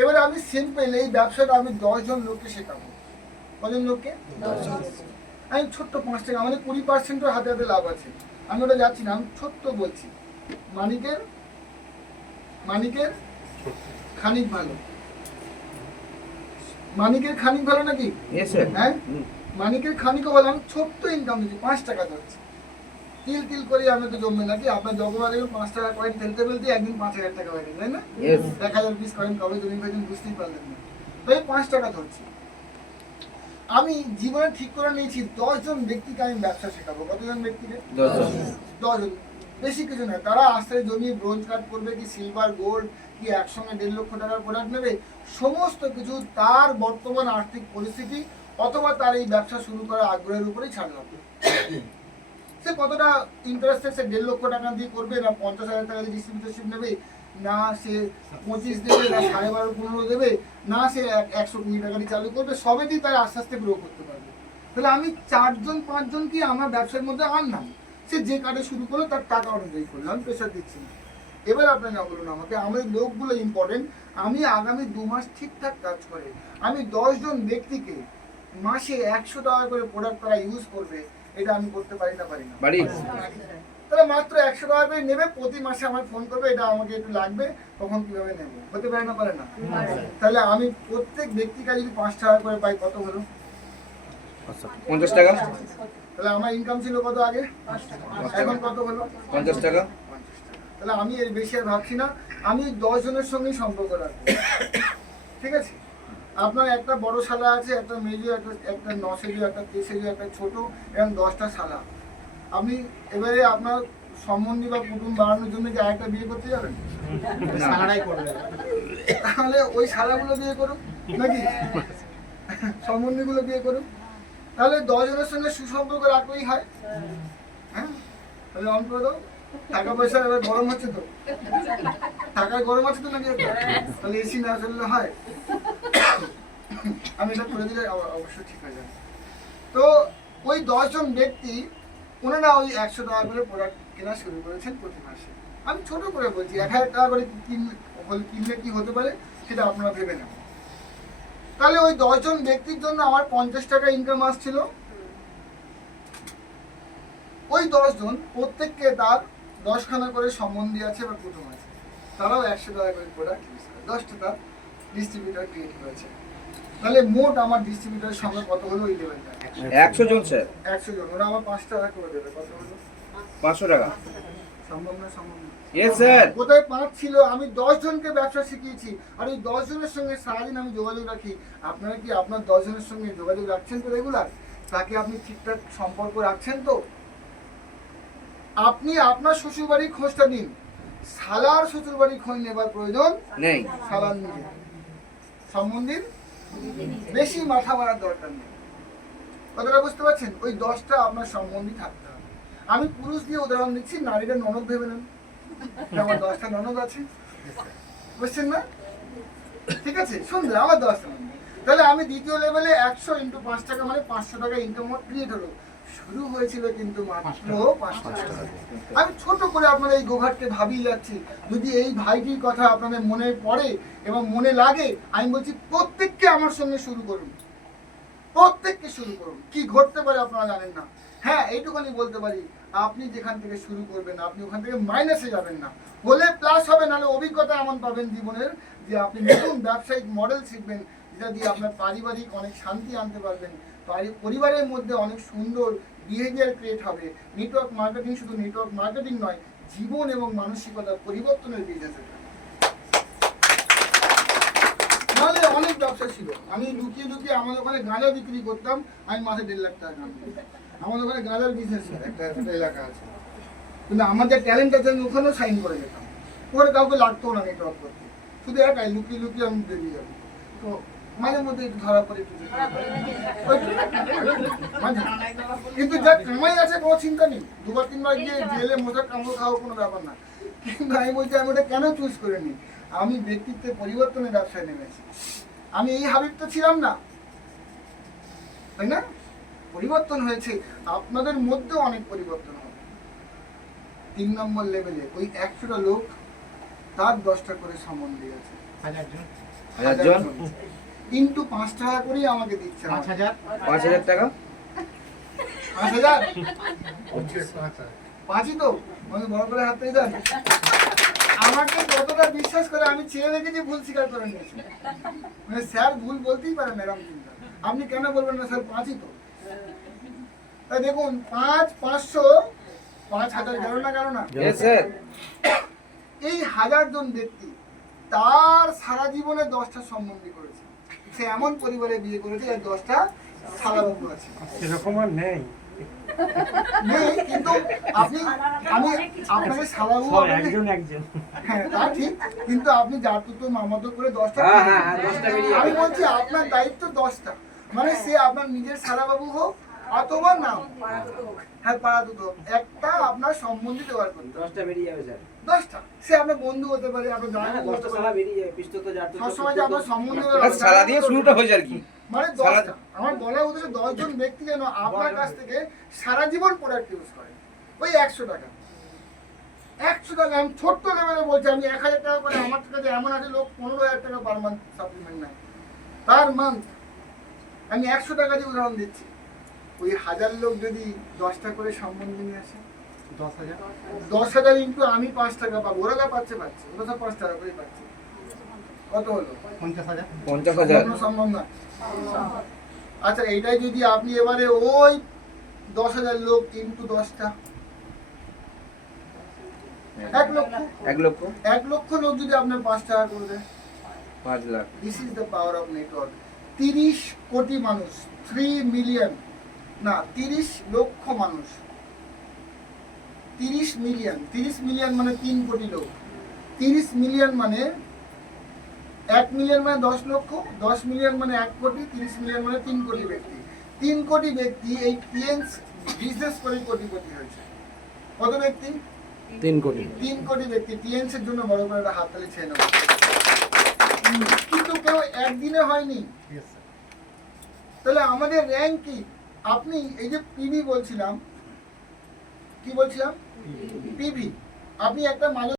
এবারে আমি সিম্পল এই ব্যবসাটা আমি 10 জন লোককে শেখাবো। কজন লোককে? 10 জন। আমি ছোট্ট 5 টাকা, আমাদের 20% হাতে হাতে লাভ আছে। আমি ওটা যাচ্ছি না, আমি ছোট্ট বলছি। মানিকের খানিক ভালো, মানিকের খানিক ভালো নাকি? হ্যাঁ, মানিকের খানিকও ভালো। আমি ছোট্ট ইনকাম দিচ্ছি, 5 টাকা ধরছি। তিল তিল করে আমি তো জমবে নাকি? আপনার যতবার 5 টাকা কয়েন ফেলতে ফেলতে একদিন 5,000 টাকা হয়ে গেল, তাই না? 1000 পিস কয়েন কবে জমি ফেলেন বুঝতেই পারলেন না। তাই 5 টাকা ধরছি। আমি জীবনে ঠিক করে নিয়েছি 10 জন ব্যক্তিকে আমি ব্যবসা শেখাবো। কতজন ব্যক্তিকে? 10 জন। বেশি কিছু না, তারা আস্তে জমিয়ে ব্রোঞ্জ কার্ড করবে কি সিলভার গোল্ড কি একসঙ্গে 1.5 লক্ষ টাকার প্রোডাক্ট নেবে, সমস্ত কিছু তার বর্তমান আর্থিক পরিস্থিতি অথবা তার এই ব্যবসা শুরু করার আগ্রহের উপরেই ছাড় লাগবে। সে কতটা ইন্টারেস্টে সে 1.5 লক্ষ টাকা দিয়ে করবে, না 50,000 টাকা দিয়ে ডিস্ট্রিবিউটারশিপ নেবে, না সে 25 দেবে, না 12.5 15 দেবে, না সে 120 টাকা দিয়ে চালু করবে, সবেতেই তার আস্তে আস্তে গ্রো করতে পারবে। তাহলে আমি 4 জন 5 জনকে আমার ব্যবসার মধ্যে আনলাম, সে যে কাজে শুরু করলো তার টাকা অনুযায়ী করলাম, প্রেশার দিচ্ছি না। এবার আপনারা বলুন আমাকে, আমার লোকগুলো ইম্পর্টেন্ট। আমি আগামী 2 মাস ঠিকঠাক কাজ করে আমি 10 জন ব্যক্তিকে মাসে 100 টাকা করে প্রোডাক্ট তারা ইউজ করবে, এটা আমি করতে পারি না? পারি না। তাহলে মাত্র 100 টাকা করে নেবে, প্রতি মাসে আমার ফোন করবে এটা আমাকে একটু লাগবে, তখন কিভাবে নেবো? হতে পারে না? পারে না। তাহলে আমি প্রত্যেক ব্যক্তিকে যদি 5 টাকা করে পাই, কত হলো? 50 টাকা। তাহলে আমার ইনকাম ছিল কত আগে? এখন কত হলো? 50 টাকা। তাহলে আমি এর বেশি আর ভাবছি না, আমি 10 জনের সঙ্গেই সম্পর্ক রাখবো। ঠিক আছে? আপনার একটা বড় শালা আছে, একটা মেজো, একটা 9 সেজো, একটা 13 সেজো, একটা ছোট, এরকম 10টা শালা। আপনি এবারে আপনার সম্বন্ধী বা কুটুম বাড়ানোর জন্য কি আরেকটা বিয়ে করতে যাবেন? তাহলে ওই শালাগুলো বিয়ে করুন নাকি সম্বন্ধীগুলো বিয়ে করুন। তাহলে 10 জনের সঙ্গে সুসম্পর্ক রাখলেই হয়। হ্যাঁ, তাহলে অন করে দাও। টাকা পয়সা এবার গরম হচ্ছে তো, টাকার গরম আছে তো নাকি? তাহলে এসি না চললে হয়? আমি এটা করে দিলে অবশ্যই ঠিক হয়ে যাবে। তো ওই 10 জন ব্যক্তি ওনারা ওই 100 টাকা করে প্রোডাক্ট কেনা শুরু করেছেন প্রতি মাসে। আমি ছোট করে বলছি, 1000 টাকা করে কিনলে কি হতে পারে সেটা আপনারা ভেবে নেন। তাহলে ওই 10 জন ব্যক্তির জন্য আমার 50 টাকা ইনকাম আসছিল। ওই 10 জন প্রত্যেককে তার 10 খানা করে সম্বন্ধী আছে বা কুটুম আছে, তারাও 100 টাকা করে প্রোডাক্ট ইউজ করে, 10টা তার ডিস্ট্রিবিউটার ক্রিয়েট করেছে। তাহলে মোট আমার ডিস্ট্রিবিউটারের সঙ্গে কত হলো? ওই লেভেলটা 100 জন স্যার। 100 জন, ওরা আমার 5 টাকা করে দেবে। কত হলো? 500 টাকা। সম্ভব না? সম্ভব না। Yes sir. কোথায় 5 ছিল? আমি 10 জনকে ব্যবসা শিখিয়েছি, আর ওই 10 জনের সঙ্গে সারাদিন আমি যোগাযোগ রাখি। আপনারা কি আপনার 10 জনের সঙ্গে যোগাযোগ রাখছেন তো রেগুলার? তাকে আপনি ঠিকঠাক সম্পর্ক রাখছেন তো? আপনি আপনার শ্বশুরবাড়ির খোঁজটা নিন, শালার শ্বশুরবাড়ির খোঁজ নেবার প্রয়োজন নেই। শালার নিজে সম্বন্ধীর বেশি মাথা মারার দরকার নেই। কথাটা বুঝতে পারছেন? ওই 10টা আপনার সম্বন্ধী থাকতে হবে। আমি পুরুষ দিয়ে উদাহরণ দিচ্ছি, নারীরা ননদ ভেবে নেন, আমার 10টা ননদ আছে, বুঝছেন না? ঠিক আছে, সুন্দর, আমার 10টা ননদ। তাহলে আমি দ্বিতীয় লেভেলে 100 × 5 টাকা মানে 500 টাকা ইনকাম ক্রিয়েট হলো। শুরু হয়েছিল কিন্তু মাত্র 5 টাকা। আমি ছোট করে আপনারা এই গোঘাটকে ভাবিয়ে যাচ্ছি। যদি এই ভাইটির কথা আপনাদের মনে পড়ে এবং মনে লাগে, আমি বলছি প্রত্যেককে আমার সঙ্গে শুরু করুন, প্রত্যেককে শুরু করুন। কি ঘটতে পারে আপনারা জানেন না। হ্যাঁ, এইটুখানি বলতে পারি, আপনি যেখান থেকে শুরু করবেন আপনি ওখান থেকে মাইনাসে যাবেন না, হলে প্লাস হবে, নাহলে অভিজ্ঞতা এমন পাবেন জীবনের যে আপনি নতুন ব্যবসায়িক মডেল শিখবেন, যেটা দিয়ে আপনার পারিবারিক অনেক শান্তি আনতে পারবেন, পরিবারের মধ্যে অনেক সুন্দর বিহেভিয়ার ক্রিয়েট হবে। নেটওয়ার্ক মার্কেটিং শুধু নেটওয়ার্ক মার্কেটিং নয়, জীবন এবং মানসিকতা পরিবর্তনের বিজনেস এটা। নাহলে অনেক ব্যবসা ছিল। আমি লুকিয়ে লুকিয়ে আমার ওখানে গাঁজা বিক্রি করতাম, আমি মাসে 1.5 লাখ টাকা কামাতাম। আমাদের ওখানে গাঁজার বিজনেস একটা এলাকা আছে, কিন্তু আমার যে ট্যালেন্ট আছে আমি ওখানেও সাইন করে যেতাম। ওখানে কাউকে লাগতো না নেটওয়ার্ক করতে, শুধু একাই লুকিয়ে লুকিয়ে আমি বেরিয়ে যাবো। তো মাঝে মধ্যে একটু ধরা পড়ে, একটু কিন্তু যা কামাই আছে কোনো চিন্তা নেই, 2-3 বার গিয়ে জেলে মশা কামড় খাওয়া কোনো ব্যাপার না। কিন্তু আমি বলছি আমি ওটা কেন চুজ করে নিই? আমি ব্যক্তিত্বে পরিবর্তনের ব্যবসায় নেমেছি। আমি এই হাবিব তো ছিলাম না, তাই না? পরিবর্তন হয়েছে, আপনাদের মধ্যেও অনেক পরিবর্তন হবে। 3 নম্বর লেভেলে ওই 100টা লোক তার 10টা করে সম্বন্ধী আছে। 1000 জন কিন্তু 5 টাকা করেই আমাকে দিচ্ছে। 5000 টাকা 5000 পাঁচই তো আমি বড় করে হাত পেয়ে যান। আমাকে যতটা বিশ্বাস করে আমি চেয়ে রেখেছি, ভুল স্বীকার করে নিয়েছি। মানে স্যার ভুল বলতেই পারেন এরকম চিন্তা। আপনি কেন বলবেন না স্যার পাঁচই তো? তাই দেখুন 5 500 5000 গেল না? Yes, sir. এই 1000 জন ব্যক্তি তার সারা জীবনে 10টা সম্বন্ধী করেছে। সে এমন পরিবারে বিয়ে করেছে যার 10টা শালাবাবু আছে। সেরকম আর নেই। নেই, কিন্তু আপনি আমি আপনাকে শালাবাবু সব একজন একজন। হ্যাঁ তা ঠিক, কিন্তু আপনি জাতুতো মামাতো করে 10টা হ্যাঁ, 10টা বেরিয়ে আমি যাবে। বলছি আপনার দায়িত্ব 10টা, মানে সে আপনার নিজের শালাবাবু হোক অথবা না হোক, হ্যাঁ পাড়াতুতো একটা আপনার সম্বন্ধী দেওয়ার করতে হবে। 10টা বেরিয়ে যাবে স্যার। 10টা সে আপনার বন্ধু হতে পারে, আপনার না, জামাই হতে 10টা পারে। সালা বেরিয়ে যাবে। পিস্তল তো যার তো সবসময় যে আপনার সম্বন্ধী আর সারা দিয়ে শুরুটা হয়েছে আর কি। মানে 10টা আমার বলার উদ্দেশ্য 10 জন ব্যক্তি যেন আপনার কাছ থেকে সারা জীবন প্রোডাক্ট ইউজ করে। ওই 100 টাকা 100 টাকা আমি ছোট্ট লেভেলে বলছি, আমি 1000 টাকা করে আমার কাছে এমন আছে লোক 15000 টাকা পার মান্থ সাপ্লিমেন্ট নেয় পার মান্থ। আমি 100 টাকা দিয়ে উদাহরণ দিচ্ছি। ওই 1000 লোক যদি 10টা করে সম্বন্ধী নিয়ে আসে, 10,000 ইন্টু আমি 5 টাকা পাবো, ওরা যা পাচ্ছে ওরা সব 5 টাকা করে পাচ্ছে। কত হলো? 50,000। 50,000 কোনো সম্ভব না। আচ্ছা এইটাই যদি আপনি এবারে ওই 10,000 লোক ইন্টু 10টা 1 লক্ষ 1 লক্ষ 1 লক্ষ লোক যদি আপনার 5 টাকা করে দেয়, 5 lakh this is the power of network. 30 কোটি মানুষ, 3 মিলিয়ন না 30 লক্ষ মানুষ, 30 মিলিয়ন মানে 3 কোটি লোক। 30 মিলিয়ন মানে 1 মিলিয়ন মানে 10 লক্ষ, 10 মিলিয়ন মানে 1 কোটি, 30 মিলিয়ন মানে 3 কোটি ব্যক্তি। 3 কোটি ব্যক্তি এই টিএনস বিজনেস করে কোটিপতি হয়েছে। কত ব্যক্তি? 3 কোটি। 3 কোটি ব্যক্তি। টিএনস এর জন্য বড় করে একটা হাততালি ছেড়ে নেব। কিন্তু কেউ একদিনে হয়নি। তাহলে আমাদের র্যাঙ্ক কি? আপনি এই যে পিভি বলছিলাম, কি বলছিলাম? পিভি। আপনি একটা মানুষ